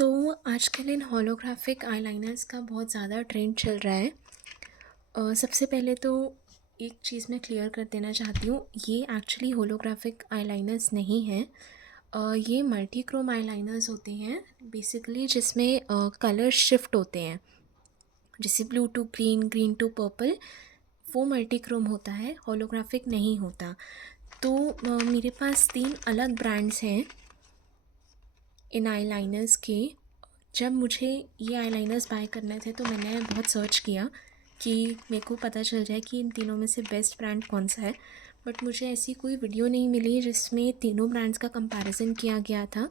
तो आजकल इन holographic eyeliners का बहुत ज़्यादा ट्रेंड चल रहा है। सबसे पहले तो एक चीज़ मैं क्लियर कर देना चाहती हूँ, ये एक्चुअली होलोग्राफिक आईलाइनर्स नहीं हैं। ये मल्टी क्रोम आईलाइनर्स होते हैं बेसिकली, जिसमें कलर शिफ्ट होते हैं, जैसे blue to green, green to purple. वो मल्टी क्रोम होता है, होलोग्राफिक नहीं होता। तो मेरे पास 3 अलग ब्रांड्स हैं इन आईलाइनर्स के। जब मुझे ये आईलाइनर्स बाय करने थे तो मैंने बहुत सर्च किया कि मेरे को पता चल जाए कि इन तीनों में से बेस्ट ब्रांड कौन सा है। बट मुझे ऐसी कोई वीडियो नहीं मिली जिसमें तीनों ब्रांड्स का कंपैरिजन किया गया था,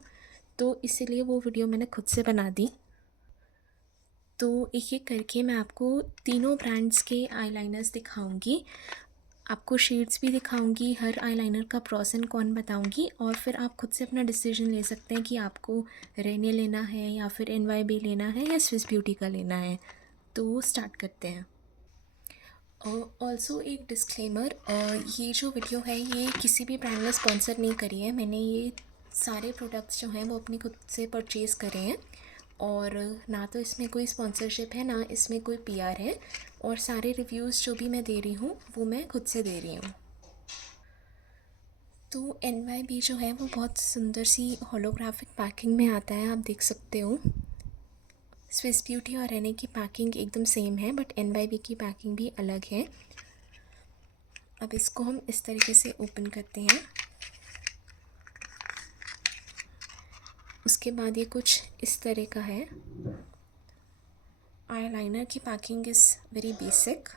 तो इसीलिए वो वीडियो मैंने खुद से बना दी। तो एक एक करके मैं आपको तीनों ब्रांड्स के आईलाइनर्स दिखाऊंगी, आपको शेड्स भी दिखाऊंगी, हर आईलाइनर का प्रॉस एंड कॉन बताऊंगी, और फिर आप खुद से अपना डिसीजन ले सकते हैं कि आपको रेने लेना है या फिर NYB लेना है या स्विस ब्यूटी का लेना है। तो स्टार्ट करते हैं। ऑल्सो एक डिस्क्लेमर, ये जो वीडियो है ये किसी भी ब्रांड ने स्पॉन्सर नहीं करी है। मैंने ये सारे प्रोडक्ट्स जो हैं वो अपनी खुद से परचेज़ करे हैं, और ना तो इसमें कोई स्पॉन्सरशिप है ना इसमें कोई PR है, और सारे रिव्यूज़ जो भी मैं दे रही हूँ वो मैं खुद से दे रही हूँ। तो NYB जो है वो बहुत सुंदर सी होलोग्राफिक पैकिंग में आता है, आप देख सकते हो। स्विस ब्यूटी और रेने की पैकिंग एकदम सेम है, बट NYB की पैकिंग भी अलग है। अब इसको हम इस तरीके से ओपन करते हैं। उसके बाद ये कुछ इस तरह का है। आईलाइनर की पैकिंग इज़ वेरी बेसिक।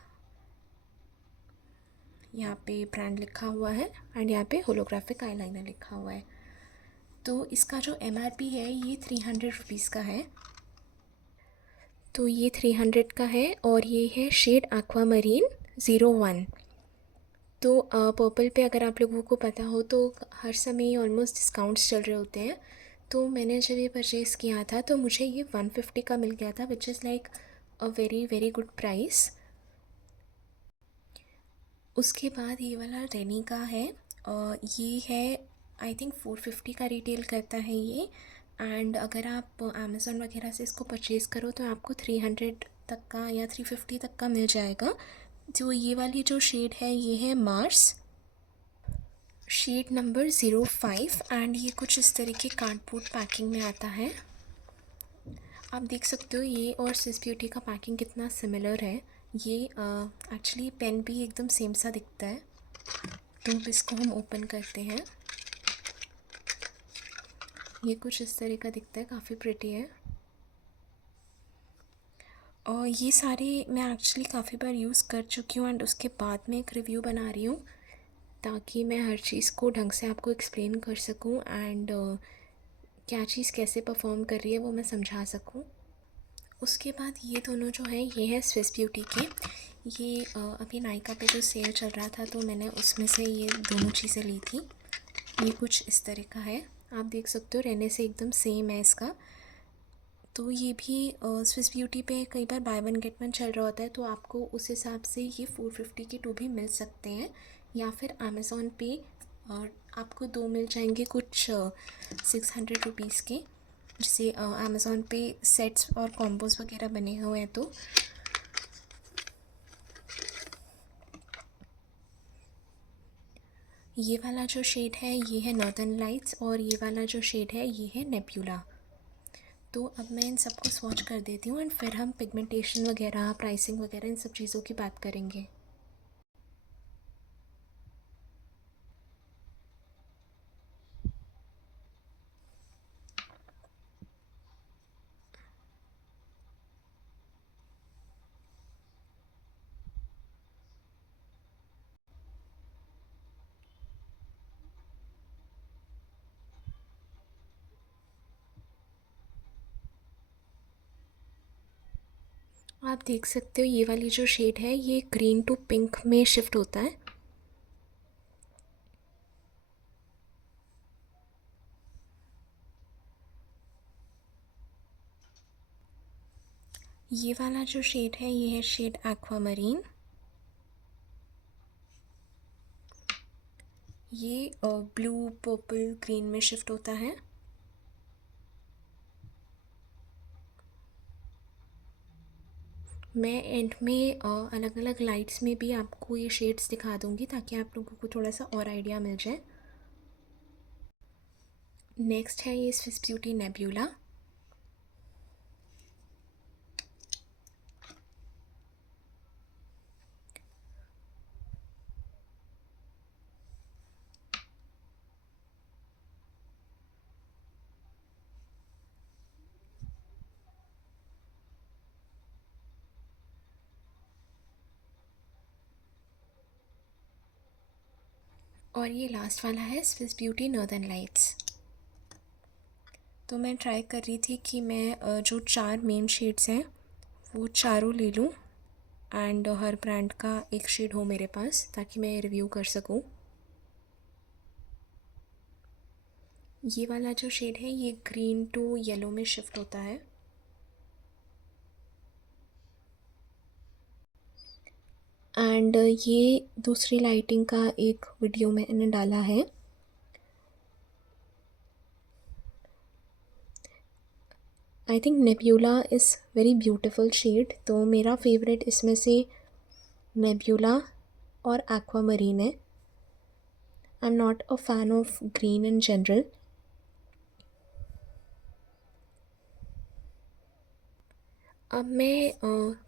यहाँ पे ब्रांड लिखा हुआ है एंड यहाँ पे होलोग्राफिक आईलाइनर लिखा हुआ है। तो इसका जो MRP है ये 300 रुपीज़ का है। तो ये 300 का है, और ये है शेड एक्वामरीन 01। तो पर्पल पे अगर आप लोगों को पता हो तो हर समय ही ऑलमोस्ट डिस्काउंट्स चल रहे होते हैं। तो मैंने जब ये परचेज़ किया था तो मुझे ये 150 का मिल गया था, which is like a very very good price. उसके बाद ये वाला रेनी का है, ये है आई थिंक 450 का रिटेल करता है ये। एंड अगर आप अमेज़ॉन वगैरह से इसको परचेज़ करो तो आपको 300 तक का या 350 तक का मिल जाएगा। तो ये वाली जो शेड है ये है मार्स, शेड नंबर 05, एंड ये कुछ इस तरह की कार्डबोर्ड पैकिंग में आता है। आप देख सकते हो ये और स्विस ब्यूटी का पैकिंग कितना सिमिलर है। ये एक्चुअली पेन भी एकदम सेम सा दिखता है। तो अब इसको हम ओपन करते हैं। ये कुछ इस तरह का दिखता है, काफ़ी प्रिटी है। और ये सारे मैं एक्चुअली काफ़ी बार यूज़ कर चुकी हूँ, एंड उसके बाद मैं एक रिव्यू बना रही हूँ ताकि मैं हर चीज़ को ढंग से आपको एक्सप्लेन कर सकूँ, एंड क्या चीज़ कैसे परफॉर्म कर रही है वो मैं समझा सकूँ। उसके बाद ये दोनों जो हैं ये है स्विस ब्यूटी के। ये अभी नायका पे जो सेल चल रहा था तो मैंने उसमें से ये दोनों चीज़ें ली थी। ये कुछ इस तरह का है, आप देख सकते हो रहने से एकदम सेम है इसका। तो ये भी स्विस ब्यूटी पे कई बार बाय वन गेट वन चल रहा होता है, तो आपको उस हिसाब से ये 450 के 2 भी मिल सकते हैं, या फिर अमेज़ॉन पे और आपको 2 मिल जाएंगे कुछ 600 रुपीज़ के, जैसे अमेज़ॉन पे सेट्स और कॉम्बोज वगैरह बने हुए हैं। तो ये वाला जो शेड है ये है नॉर्दर्न लाइट्स, और ये वाला जो शेड है ये है नेब्यूला। तो अब मैं इन सबको स्वॉच कर देती हूँ, एंड फिर हम पिगमेंटेशन वगैरह, प्राइसिंग वगैरह, इन सब चीज़ों की बात करेंगे। आप देख सकते हो ये वाली जो शेड है ये ग्रीन टू पिंक में शिफ्ट होता है। ये वाला जो शेड है ये है शेड एक्वामरीन। ये ब्लू पर्पल ग्रीन में शिफ्ट होता है। मैं एंड में अलग अलग लाइट्स में भी आपको ये शेड्स दिखा दूँगी ताकि आप लोगों को थोड़ा सा और आइडिया मिल जाए। नेक्स्ट है ये स्विस ब्यूटी नेब्यूला। और ये लास्ट वाला है स्विस ब्यूटी नॉर्दर्न लाइट्स। तो मैं ट्राई कर रही थी कि मैं जो 4 मेन शेड्स हैं वो चारों ले लूँ एंड हर ब्रांड का एक शेड हो मेरे पास ताकि मैं रिव्यू कर सकूँ। ये वाला जो शेड है ये ग्रीन टू येलो में शिफ्ट होता है। एंड ये दूसरी लाइटिंग का एक वीडियो मैंने डाला है। I think nebula is very beautiful shade, तो मेरा फेवरेट इसमें से नेब्यूला और एक्वामरीन है। I am not a fan of green in general. अब मैं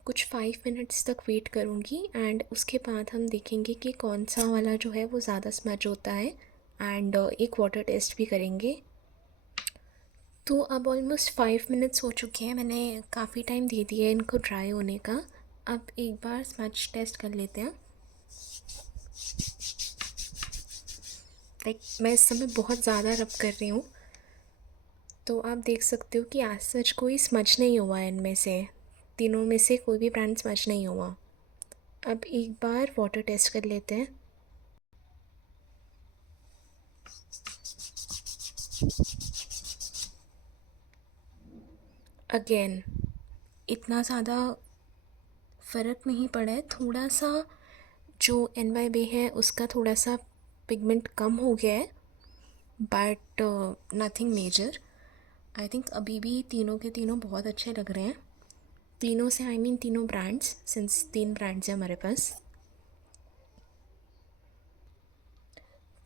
कुछ 5 मिनट्स तक वेट करूँगी एंड उसके बाद हम देखेंगे कि कौन सा वाला जो है वो ज़्यादा स्मज होता है एंड एक वाटर टेस्ट भी करेंगे। तो अब ऑलमोस्ट 5 मिनट्स हो चुके हैं, मैंने काफ़ी टाइम दे दिया है इनको ड्राई होने का। अब एक बार स्मज टेस्ट कर लेते हैं। लाइक मैं इस समय बहुत ज़्यादा रब कर रही हूँ, तो आप देख सकते हो कि आज सच कोई स्मज नहीं हुआ है इनमें से, तीनों में से कोई भी ब्रांड स्मज नहीं हुआ। अब एक बार वाटर टेस्ट कर लेते हैं। अगेन इतना ज़्यादा फ़र्क नहीं पड़ा है, थोड़ा सा जो NYB है उसका थोड़ा सा पिगमेंट कम हो गया है but nothing major. I think अभी भी तीनों के तीनों बहुत अच्छे लग रहे हैं। तीनों से आई मीन तीनों ब्रांड्स, सिंस 3 ब्रांड्स हैं हमारे पास।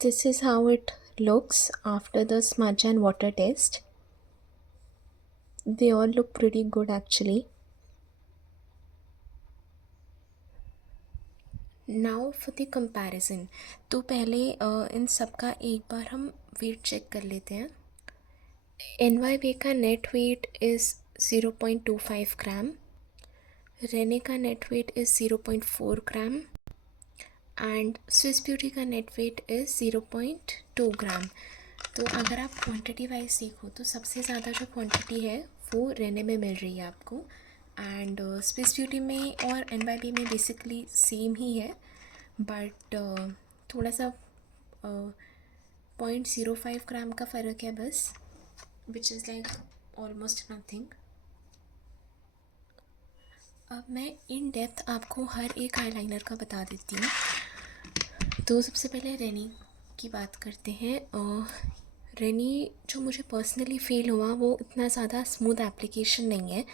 This is how it looks after the smudge and water test. They all look pretty good actually. Now for the comparison. तो पहले इन सब का एक बार हम वेट चेक कर लेते हैं। NYB का net weight is 0.25 gram, Renee का net weight is 0.4 gram and Swiss beauty का नेट वेट इज़ 0.2 ग्राम। तो अगर आप क्वांटिटी वाइज देखो तो सबसे ज़्यादा जो क्वांटिटी है वो रेने में मिल रही है आपको एंड स्विस ब्यूटी में और NYB में बेसिकली सेम ही है बट थोड़ा सा 0.05 ग्राम का फ़र्क है बस, which is like almost nothing. अब मैं इन डेप्थ आपको हर एक आईलाइनर का बता देती हूँ। तो सबसे पहले रेनी की बात करते हैं। रेनी जो मुझे पर्सनली फ़ील हुआ वो इतना ज़्यादा स्मूथ एप्लीकेशन नहीं है।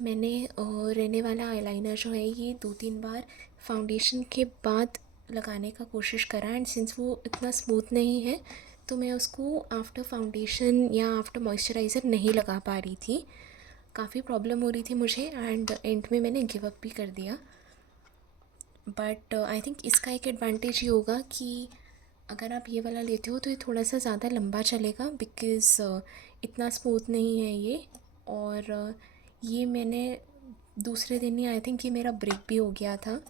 मैंने रेने वाला आईलाइनर जो है ये 2-3 बार फाउंडेशन के बाद लगाने का कोशिश करा एंड सिंस वो इतना स्मूथ नहीं है तो मैं उसको आफ्टर फाउंडेशन या आफ्टर मॉइस्चराइज़र नहीं लगा पा रही थी। काफ़ी प्रॉब्लम हो रही थी मुझे एंड एंड में मैंने गिव अप भी कर दिया। बट आई थिंक इसका एक एडवांटेज ये होगा कि अगर आप ये वाला लेते हो तो ये थोड़ा सा ज़्यादा लंबा चलेगा बिकॉज़ इतना स्मूथ नहीं है ये। और ये मैंने दूसरे दिन ही आई थिंक ये मेरा ब्रेक भी हो गया था,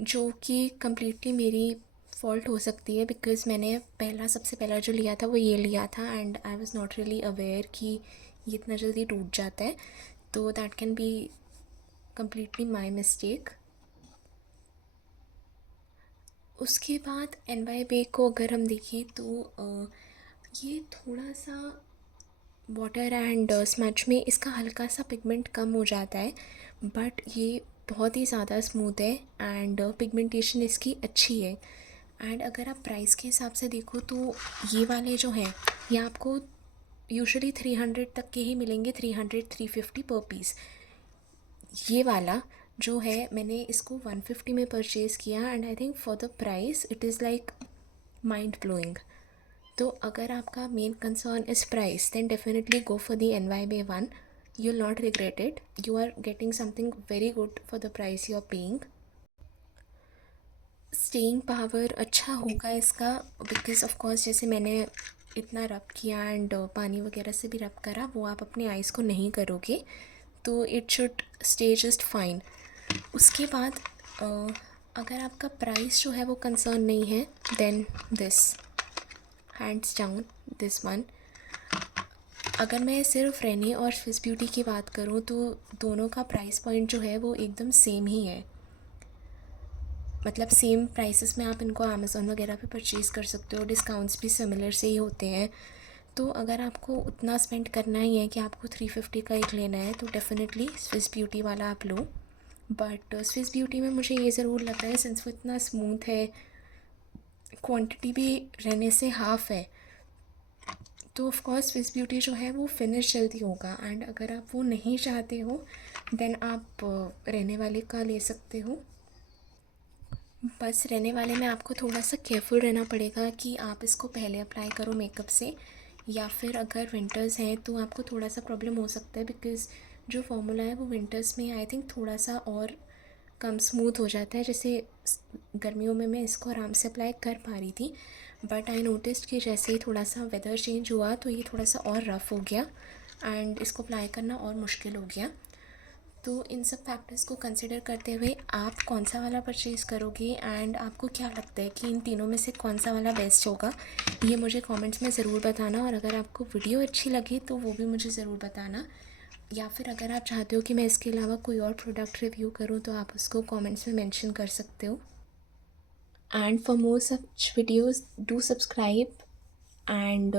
जो कि कम्प्लीटली मेरी फ़ॉल्ट हो सकती है बिकॉज़ मैंने सबसे पहला जो लिया था वो ये लिया था and I was not really aware कि ये इतना जल्दी टूट जाता है, तो that can be completely my mistake. उसके बाद NYB को अगर हम देखें तो ये थोड़ा सा वाटर एंड स्मच में इसका हल्का सा पिगमेंट कम हो जाता है बट ये बहुत ही ज़्यादा स्मूथ है एंड पिगमेंटेशन इसकी अच्छी है। एंड अगर आप प्राइस के हिसाब से देखो तो ये वाले जो हैं ये आपको यूजुअली 300 तक के ही मिलेंगे, 300-350 पर पीस। ये वाला जो है मैंने इसको 150 में परचेज़ किया and I think for the price it is like mind blowing. तो अगर आपका main concern is price then definitely go for the NYBay one, you will not regret it, you are getting something very good for the price you are paying. Staying power अच्छा होगा इसका because of course जैसे मैंने इतना रब किया and पानी वगैरह से भी रब करा, वो आप अपने आइज़ को नहीं करोगे, तो it should stay just fine. उसके बाद अगर आपका प्राइस जो है वो कंसर्न नहीं है then this hands down this one. अगर मैं सिर्फ रेने और स्विस ब्यूटी की बात करूँ तो दोनों का प्राइस पॉइंट जो है वो एकदम सेम ही है, मतलब सेम प्राइसेस में आप इनको अमेज़ॉन वगैरह पे परचेज़ कर सकते हो, डिस्काउंट्स भी सिमिलर से ही होते हैं। तो अगर आपको उतना स्पेंड करना ही है कि आपको 350 का एक लेना है तो डेफ़िनेटली स्विस ब्यूटी वाला आप लो। बट स्विस ब्यूटी में मुझे ये ज़रूर लग रहा है सिंस वो इतना स्मूथ है, क्वांटिटी भी रहने से हाफ़ है, तो ऑफ कोर्स स्विस ब्यूटी जो है वो फिनिश जल्दी होगा। एंड अगर आप वो नहीं चाहते हो देन आप रहने वाले का ले सकते हो। बस रहने वाले में आपको थोड़ा सा केयरफुल रहना पड़ेगा कि आप इसको पहले अप्लाई करो मेकअप से, या फिर अगर विंटर्स हैं तो आपको थोड़ा सा प्रॉब्लम हो सकता है बिकॉज़ जो फॉर्मूला है वो विंटर्स में आई थिंक थोड़ा सा और कम स्मूथ हो जाता है। जैसे गर्मियों में मैं इसको आराम से अप्लाई कर पा रही थी, बट आई नोटिस्ड कि जैसे ही थोड़ा सा वेदर चेंज हुआ तो ये थोड़ा सा और रफ़ हो गया एंड इसको अप्लाई करना और मुश्किल हो गया। तो इन सब फैक्टर्स को कंसिडर करते हुए आप कौन सा वाला परचेज़ करोगे एंड आपको क्या लगता है कि इन तीनों में से कौन सा वाला बेस्ट होगा, ये मुझे कमेंट्स में ज़रूर बताना। और अगर आपको वीडियो अच्छी लगी तो वो भी मुझे ज़रूर बताना, या फिर अगर आप चाहते हो कि मैं इसके अलावा कोई और प्रोडक्ट रिव्यू करूँ तो आप उसको कमेंट्स में मेंशन कर सकते हो। And for more such videos do subscribe and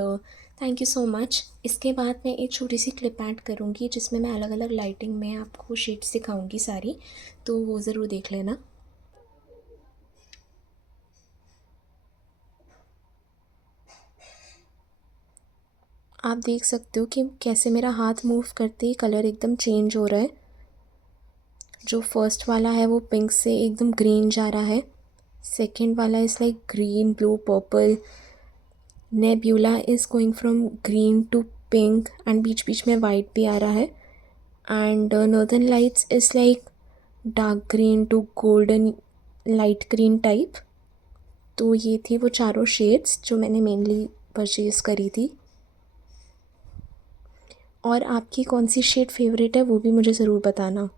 thank you so much. इसके बाद मैं एक छोटी सी क्लिप ऐड करूँगी जिसमें मैं अलग अलग लाइटिंग में आपको शेड्स दिखाऊँगी सारी, तो वो ज़रूर देख लेना। आप देख सकते हो कि कैसे मेरा हाथ मूव करते ही कलर एकदम चेंज हो रहा है। जो फर्स्ट वाला है वो पिंक से एकदम ग्रीन जा रहा है, सेकेंड वाला is like green blue purple, nebula is going from green to pink and बीच बीच में वाइट भी आ रहा है, and northern lights is like dark green to golden light green type. तो ये थी वो चारों शेड्स जो मैंने मेनली परचेज़ करी थी। और आपकी कौन सी शेड फेवरेट है वो भी मुझे ज़रूर बताना।